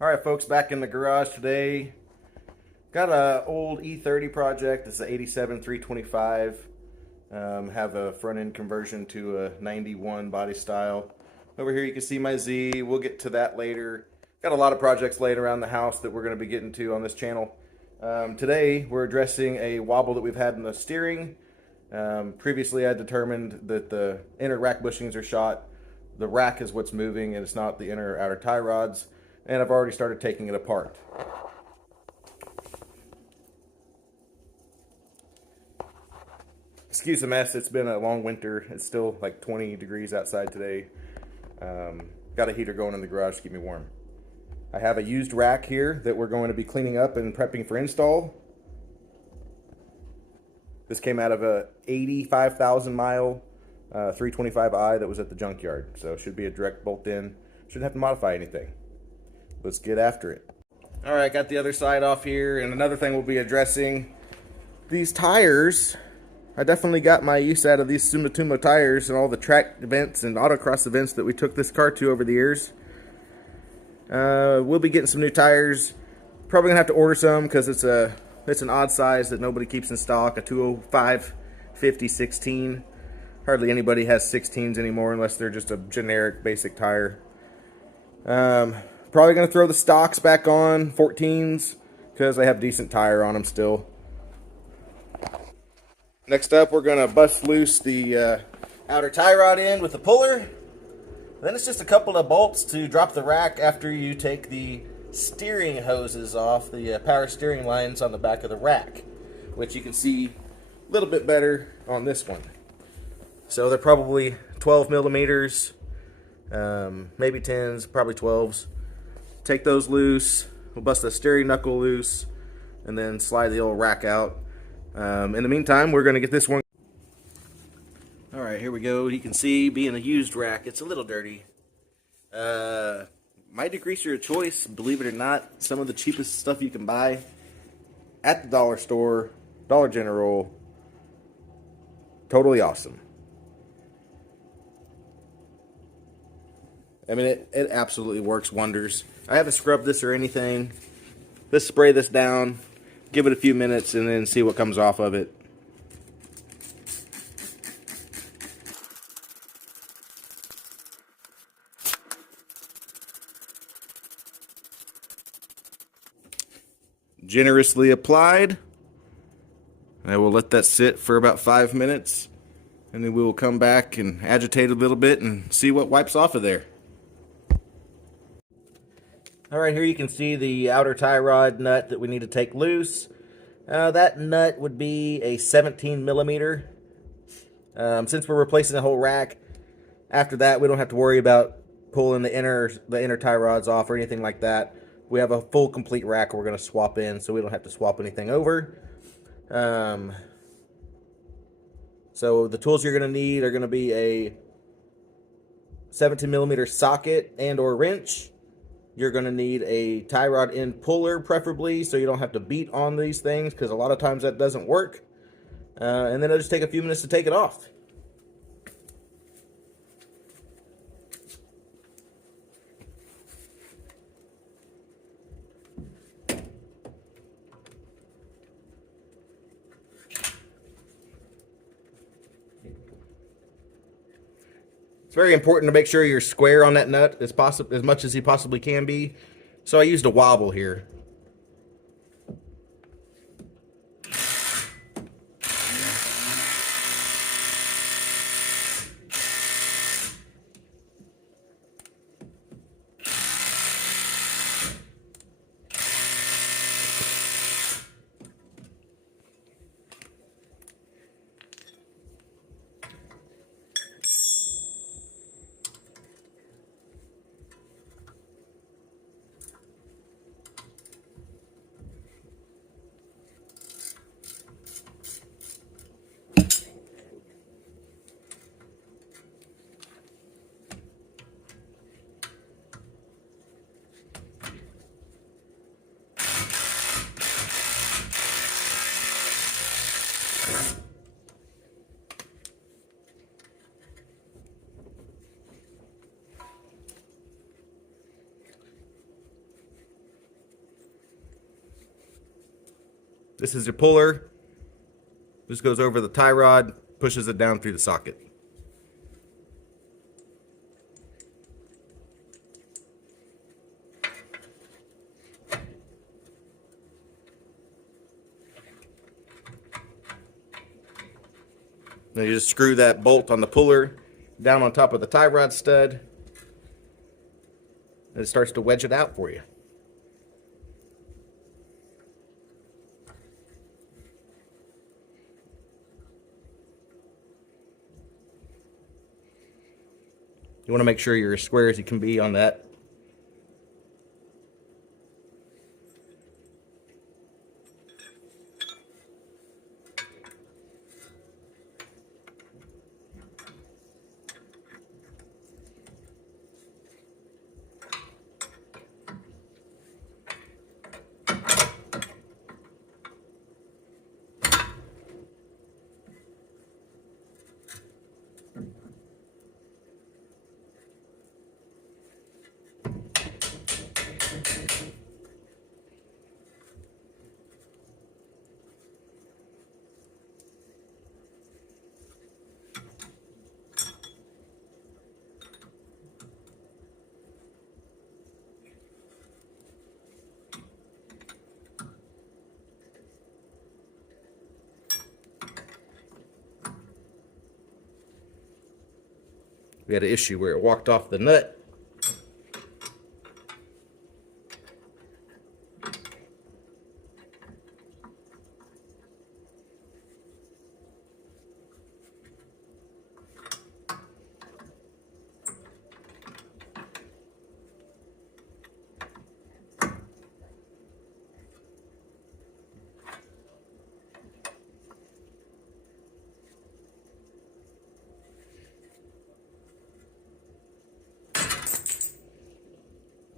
All right, folks, back in the garage today. Got a old E30 project. It's an 87 325. Have a front end conversion to a 91 body style. Over here you can see my Z. We'll get to that later. Got a lot of projects laying around the house that we're going to be getting to on this channel. Today we're addressing a wobble that we've had in the steering. Previously I determined that the inner rack bushings are shot. The rack is what's moving and it's not the inner outer tie rods. And I've already started taking it apart. Excuse the mess, it's been a long winter. It's still like 20 degrees outside today. Got a heater going in the garage to keep me warm. I have a used rack here that we're going to be cleaning up and prepping for install. This came out of a 85,000 mile 325i that was at the junkyard. So it should be a direct bolt in. Shouldn't have to modify anything. Let's get after it. All right, got the other side off here. And another thing we'll be addressing, these tires. I definitely got my use out of these Sumitomo tires and all the track events and autocross events that we took this car to over the years. We'll be getting some new tires. Probably gonna have to order some because it's an odd size that nobody keeps in stock. A 205 50 16. Hardly anybody has 16s anymore unless they're just a generic basic tire. Probably gonna throw the stocks back on 14s because they have decent tire on them still. Next up, we're going to bust loose the outer tie rod in with the puller. Then it's just a couple of bolts to drop the rack after you take the steering hoses off, the power steering lines on the back of the rack, which you can see a little bit better on this one. So they're probably 12 millimeters, maybe 10s, probably 12s. Take those loose. We'll bust the steering knuckle loose and then slide the old rack out. In the meantime, we're going to get this one. All right, here we go. You can see, being a used rack, it's a little dirty. My degreaser of choice, believe it or not, some of the cheapest stuff you can buy at the dollar store, Dollar General. Totally awesome. I mean, it absolutely works wonders. I haven't scrubbed this or anything. Let's spray this down. Give it a few minutes and then see what comes off of it. Generously applied. I will let that sit for about 5 minutes and then we will come back and agitate a little bit and see what wipes off of there. Alright, here you can see the outer tie rod nut that we need to take loose. That nut would be a 17 millimeter. Since we're replacing the whole rack, after that we don't have to worry about pulling the inner tie rods off or anything like that. We have a full complete rack we're going to swap in, so we don't have to swap anything over. So the tools you're going to need are going to be a 17 millimeter socket and or wrench. You're going to need a tie rod end puller, preferably, so you don't have to beat on these things, because a lot of times that doesn't work. And then it'll just take a few minutes to take it off. It's very important to make sure you're square on that nut as much as you possibly can be. So I used a wobble here. This is your puller. This goes over the tie rod, pushes it down through the socket. Now you just screw that bolt on the puller down on top of the tie rod stud, and it starts to wedge it out for you. You want to make sure you're as square as you can be on that. We had an issue where it walked off the nut.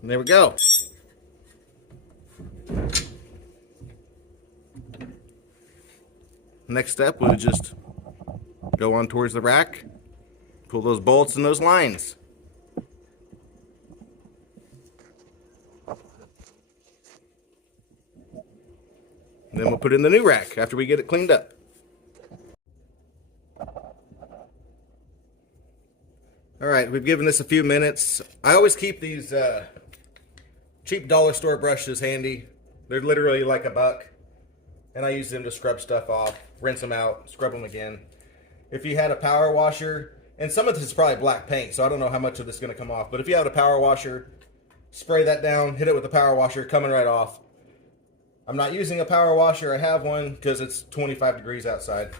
And there we go. Next step, we'll just go on towards the rack, pull those bolts and those lines. And then we'll put in the new rack after we get it cleaned up. All right, we've given this a few minutes. I always keep these cheap dollar store brushes handy. They're literally like $1, and I use them to scrub stuff off, rinse them out, scrub them again. If you had a power washer, and some of this is probably black paint, so I don't know how much of this is going to come off, but if you have a power washer, spray that down, hit it with the power washer, coming right off. I'm not using a power washer. I have one because it's 25 degrees outside.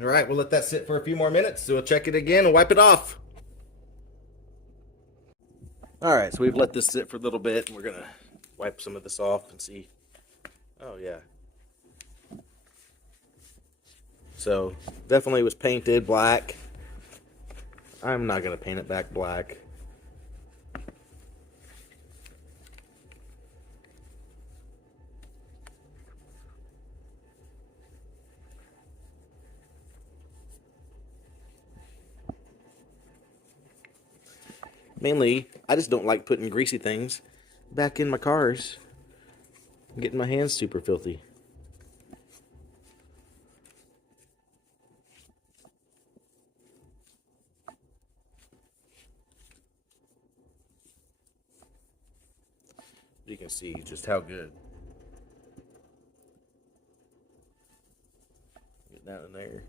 All right, we'll let that sit for a few more minutes. So we'll check it again and wipe it off. All right, so we've let this sit for a little bit, and we're gonna wipe some of this off and see. Oh yeah. So definitely was painted black. I'm not gonna paint it back black. Mainly, I just don't like putting greasy things back in my cars. I'm getting my hands super filthy. You can see just how good. Get down in there.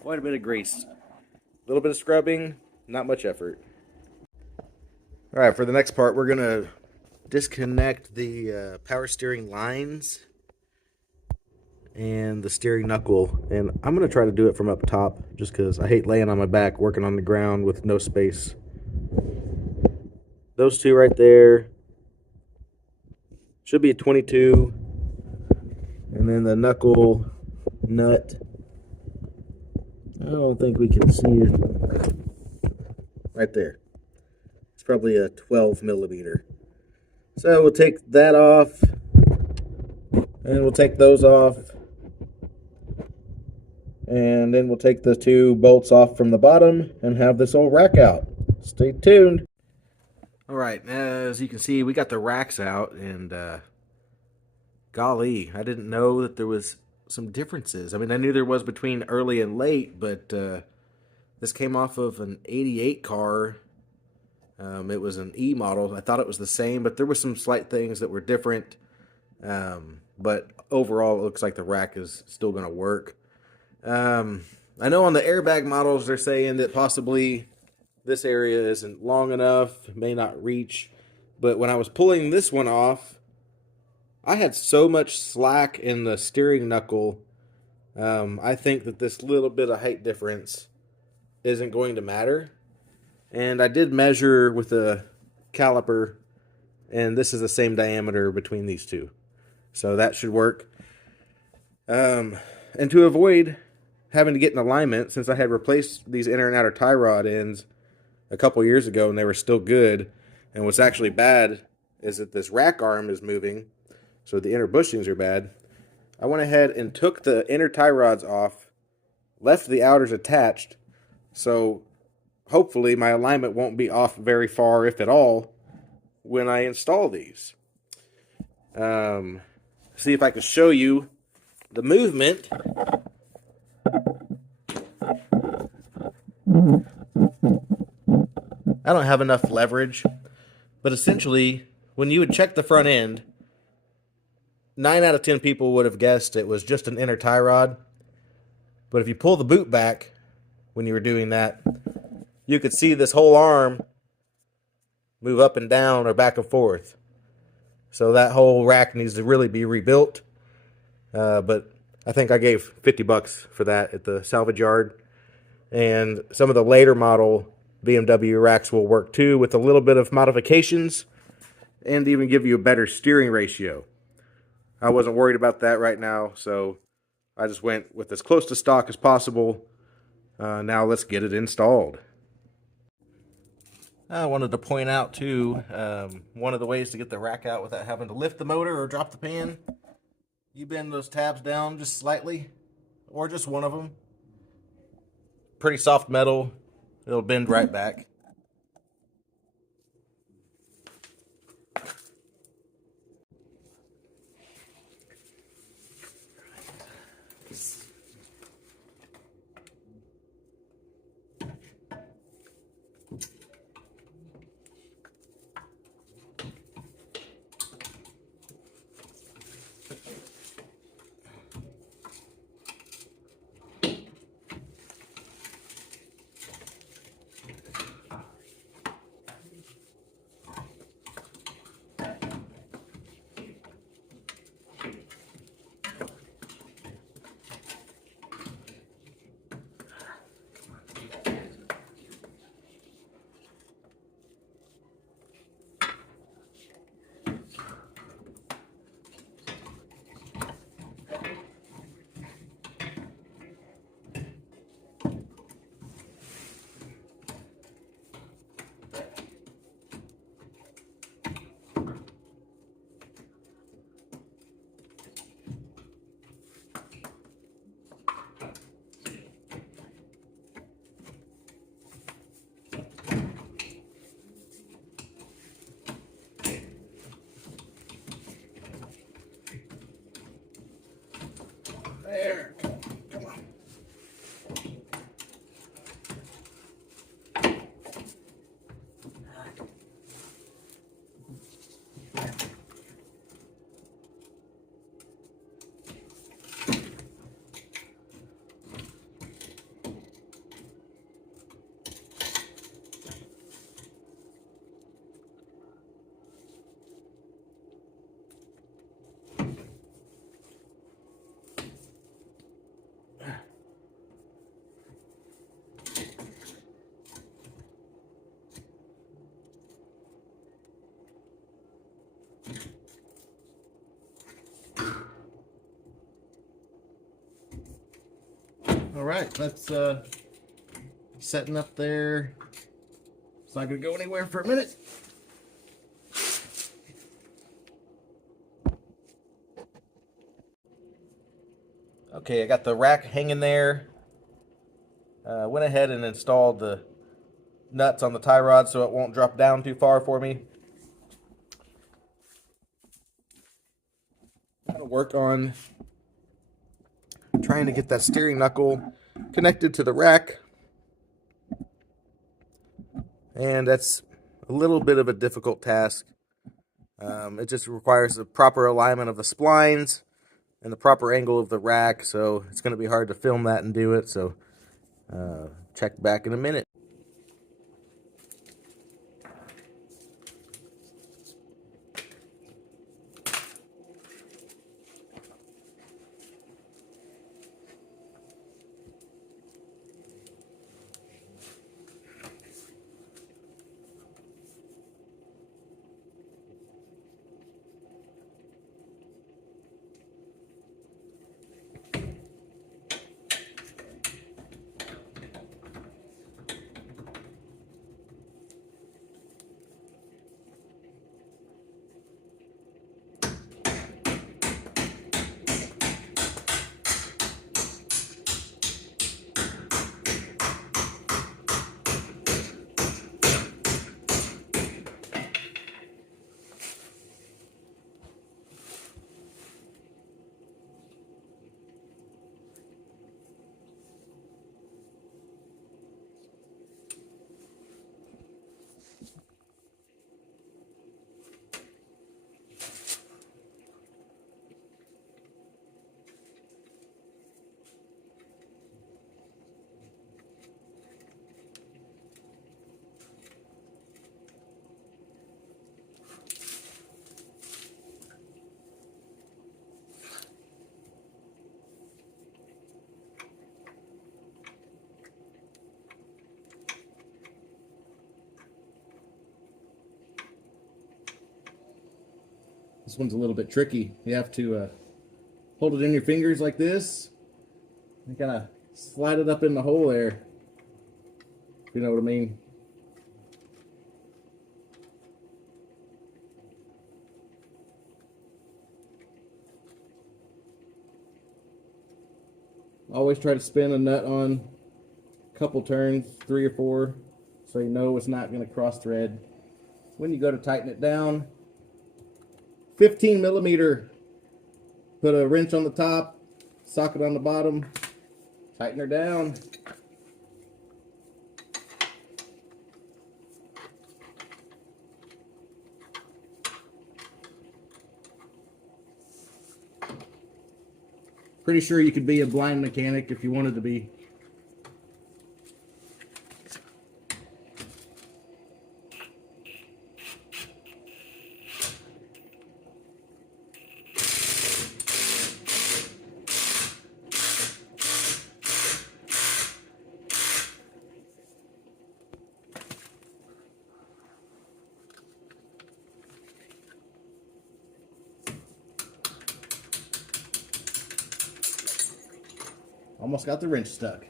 Quite a bit of grease. A little bit of scrubbing, not much effort. All right, for the next part, we're going to disconnect the power steering lines and the steering knuckle. And I'm going to try to do it from up top just because I hate laying on my back working on the ground with no space. Those two right there should be a 22. And then the knuckle nut, I don't think we can see it. Right there. It's probably a 12 millimeter. So we'll take that off. And we'll take those off. And then we'll take the two bolts off from the bottom and have this old rack out. Stay tuned. Alright, as you can see, we got the racks out, and golly, I didn't know that there was some differences. I mean, I knew there was between early and late, but this came off of an 88 car. It was an E model. I thought it was the same, but there were some slight things that were different. But overall, it looks like the rack is still going to work. I know on the airbag models, they're saying that possibly this area isn't long enough, may not reach. But when I was pulling this one off, I had so much slack in the steering knuckle. I think that this little bit of height difference isn't going to matter. And I did measure with a caliper, and this is the same diameter between these two. So that should work. And to avoid having to get in alignment, since I had replaced these inner and outer tie rod ends a couple years ago and they were still good, and what's actually bad is that this rack arm is moving, so the inner bushings are bad. I went ahead and took the inner tie rods off, left the outers attached, so hopefully my alignment won't be off very far, if at all, when I install these. See if I can show you the movement. I don't have enough leverage, but essentially, when you would check the front end, 9 out of 10 people would have guessed it was just an inner tie rod. But if you pull the boot back, when you were doing that, you could see this whole arm move up and down or back and forth. So that whole rack needs to really be rebuilt. But I think I gave $50 for that at the salvage yard. And some of the later model BMW racks will work too, with a little bit of modifications and even give you a better steering ratio. I wasn't worried about that right now, so I just went with as close to stock as possible. Now let's get it installed. I wanted to point out too, one of the ways to get the rack out without having to lift the motor or drop the pan, you bend those tabs down just slightly, or just one of them. Pretty soft metal, it'll bend right back. There. Come on. All right, that's setting up there. It's not gonna go anywhere for a minute. Okay, I got the rack hanging there. Went ahead and installed the nuts on the tie rod so it won't drop down too far for me. I'm gonna work on trying to get that steering knuckle connected to the rack, and that's a little bit of a difficult task. It just requires the proper alignment of the splines and the proper angle of the rack, so it's going to be hard to film that and do it, so check back in a minute. This one's a little bit tricky. You have to hold it in your fingers like this and kind of slide it up in the hole there, if you know what I mean. Always try to spin a nut on a couple turns, 3 or 4, so you know it's not going to cross thread. When you go to tighten it down, 15 millimeter, put a wrench on the top, socket on the bottom, tighten her down. Pretty sure you could be a blind mechanic if you wanted to be. Almost got the wrench stuck.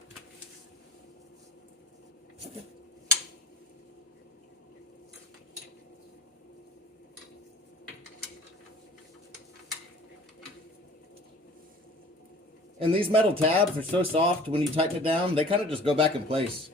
And these metal tabs are so soft when you tighten it down, they kind of just go back in place.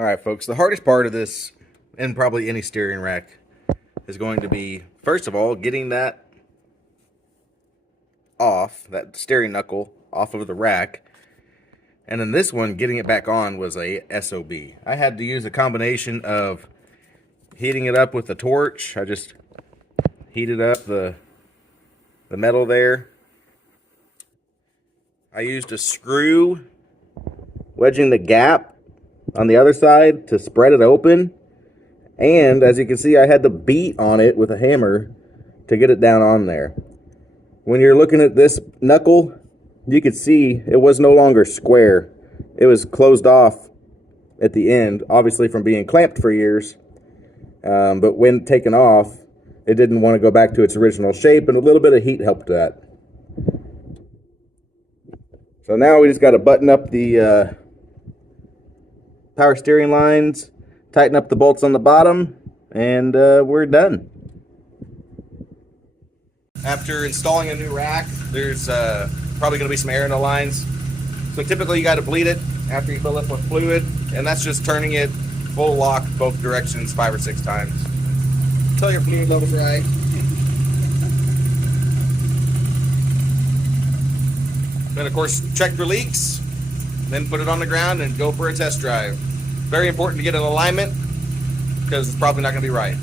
All right, folks, the hardest part of this, and probably any steering rack, is going to be, first of all, getting that off, that steering knuckle off of the rack. And then this one, getting it back on, was a SOB. I had to use a combination of heating it up with a torch. I just heated up the metal there. I used a screw wedging the gap on the other side to spread it open. And as you can see, I had to beat on it with a hammer to get it down on there. When you're looking at this knuckle, you could see it was no longer square. It was closed off at the end, obviously from being clamped for years. But when taken off, it didn't want to go back to its original shape, and a little bit of heat helped that. So now we just got to button up the power steering lines, tighten up the bolts on the bottom, and we're done. After installing a new rack, there's probably going to be some air in the lines. So typically you got to bleed it after you fill it with fluid, and that's just turning it full lock both directions 5 or 6 times until your fluid level's right. Then of course check for leaks, then put it on the ground and go for a test drive. Very important to get an alignment because it's probably not going to be right.